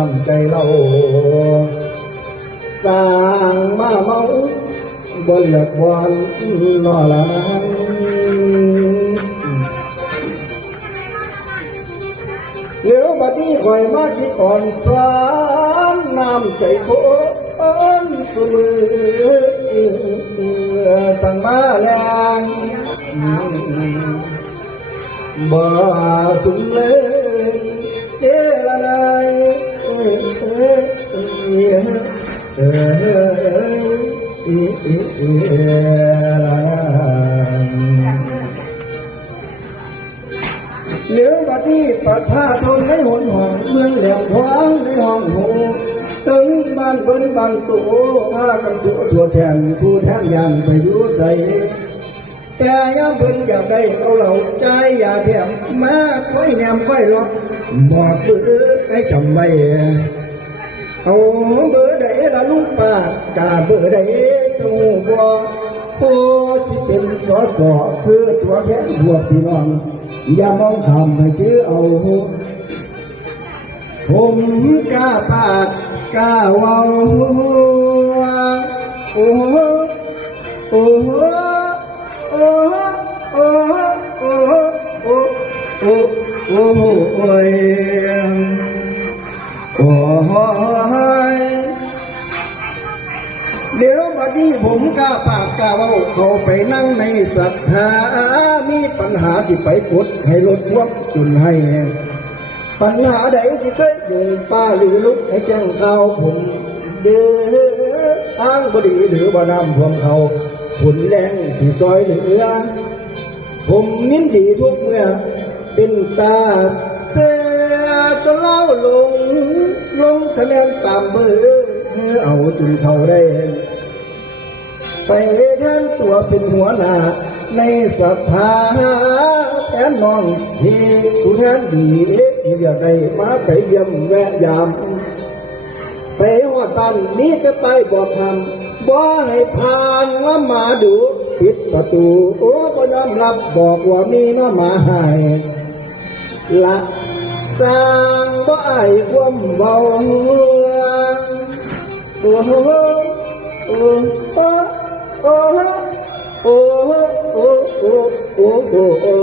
น้ำใจเราสร้างมาเมาบ่เรียกบอนนอละนั้นเดี๋ยวบัดนี้คอยมาคิดอ่อนสานน้ำใจโคนเสมอสั่งมาแรงบ่สุมเลยเอละนาย เอเอเอเอเอเอละนายเหลือบัดนี้ประชาชนในหนห้องเมืองแหลมทองในห้องหูถึงบ้านเบิ้นบ้านตูพากันสู่ทั่วแทนผู้แทนยันไปอยู่ใส่แต่ยามเพิ่นอยากได้เอาเหล่าใจอย่าแถมมาค่อยแนมค่อยล็อก บอกเบอร์ให้จำไว้เอาเบอร์ใดละลูกป้ากาเบอร์ใดเจ้าบ่ผู้ที่เป็นสอสอคือตัวแทนพวกพี่น้อง อย่ามองคำให้ชื่อเอา ผมกล้าปากกล้าเว้าโอ้โหโอ้โหโอ้โหโอ้โหโอ้โห โอ้โหโอ้โหโอ้ยโอ้ยเดี๋ยวบัดนี้ผมกล้าปากกล้าเว้าเขาไปนั่งในศรัทธามีปัญหาสิไปปดให้ลดควบจุนให้ปัญหาใดที่เคยอยู่ป้าหรือลุกให้แจ้งข่าวผมเด้ออ้างบดีหรือบ่นำพวงเขาผลแรงสีซอยเหลือ ผมนินดีทุกเมื่อ เป็นตาเสียจะเล่าลง ลงคะแนนตามเบอร์เอาจนเขาได้ ไปแทนตัวเป็นหัวหน้าในสภาแทนน้องที่ผู้แทนดีที่อยากได้มาไปเยี่ยมแวะยาม ไปหอดบ้านนี้จะไปบอกคำบ่ให้ผ่านว่ามาดู ปิดประตู โอ้ก็ยอมรับบอกว่ามีน้ามาให้ละสร้างบ่ไอ้ความเบาโอ้โหโอ้โหโอ้โหโอ้โหโอ้โหโอ้โหโอ้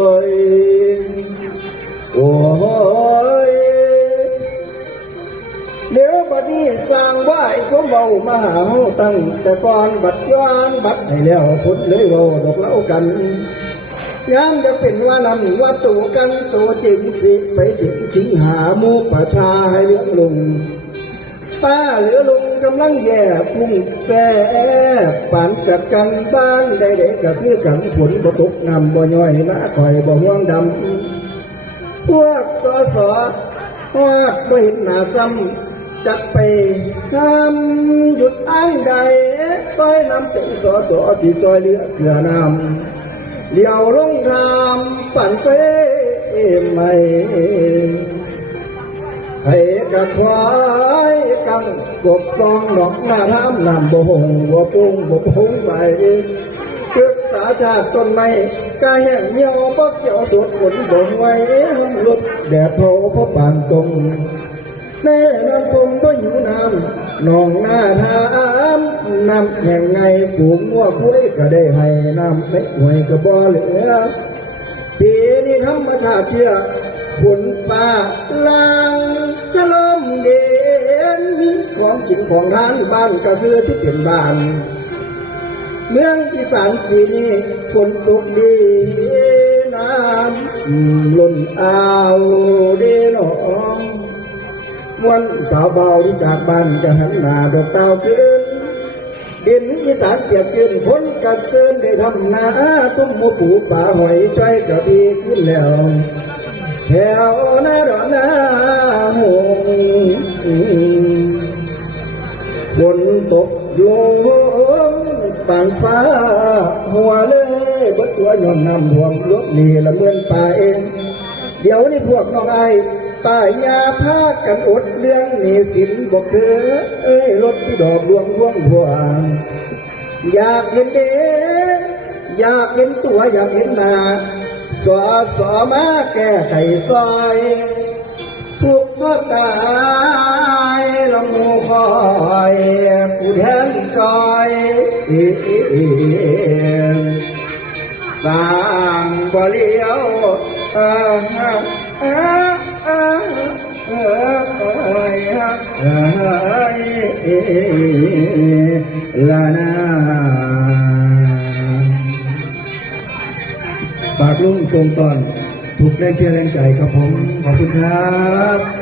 ตั้งแต่ก่อนบัดย้อนบัดให้แล้วคนเลยเว้าดอกเล่ากันยามจะเป็นว่านั้นว่าตัวกันตัวจริงสิไปสิจริงหาหมูประชาให้เลี้ยงลุงป้าเหลือลุงกำลังแย่พุ่งแปรปานจัดกันบ้านใดๆก็คือกันฝนบ่ตกนำบ่ย่อยนะคอยบ่ห่วงดำพวกสอสอฮอดบ่เห็นหน้าซ้ำ จัดไปทำหยุดอ้างใดต้อยนำใจสอสอที่ซอยเลือเกลือนำเดี๋ยวลงทำปั่นเฟ้ใหม่ให้กระควายกังกบซองดอกหน้าท้ำนำบ่หงบ่ปุ้งบ่ปุ้งไปปรึกษาชาติต้นไม้กายแห้งเหี่ยวบ่เกี่ยวสดฝนบ่งไว้ห้องลดแดดเผาพราะปานตรง แน่น้ำสมบ่อยู่น้ำหนองหน้าทามน้ำแห่งไงปลูกงัวคุยก็ได้ให้น้ำไม่ห่วยก็บ่เหลือปีนี้ธรรมชาติเชื่อฝนฟ้าลางจะลมเด่นของจริงของทานบ้านก็คือที่เป็นบ้าน เมืองอีสานปีนี้ฝนตกดีน้ำล้นอ่าวเดนอ มวนสาวเบาที่จากบ้านจะหันหน้าดอกเต้ขึ้นดินอีสานเกียกยืนพ้นกระเซินได้ทำนาสมหมูปูป่าหอยใจจะดีขึ้นแล้วแถวหน้าดอกหน้าหงฝนตกลงปางฟ้า หัวเลยบดตัวย่อนนำห่วงลบหนีละเมือนป่าเอง เดี๋ยวนี้พวกน้องไอ ป้ายาพากันอดเรื่องนี้สินบอกคือเอ้ยรถที่ดอกลวงห่วงพวงอยากเห็นเด้อยากเห็นตัวอยากเห็นหน้าสอสอมาแก้ไขซอยทุกพ่อตายละหมูคอยผู้แทนคอยสร้างบ่เลี้ยวเออ ลานาฝากลุงทรงตอนถูกแรงเชียร์แรงใจครับผม ขอบคุณครับ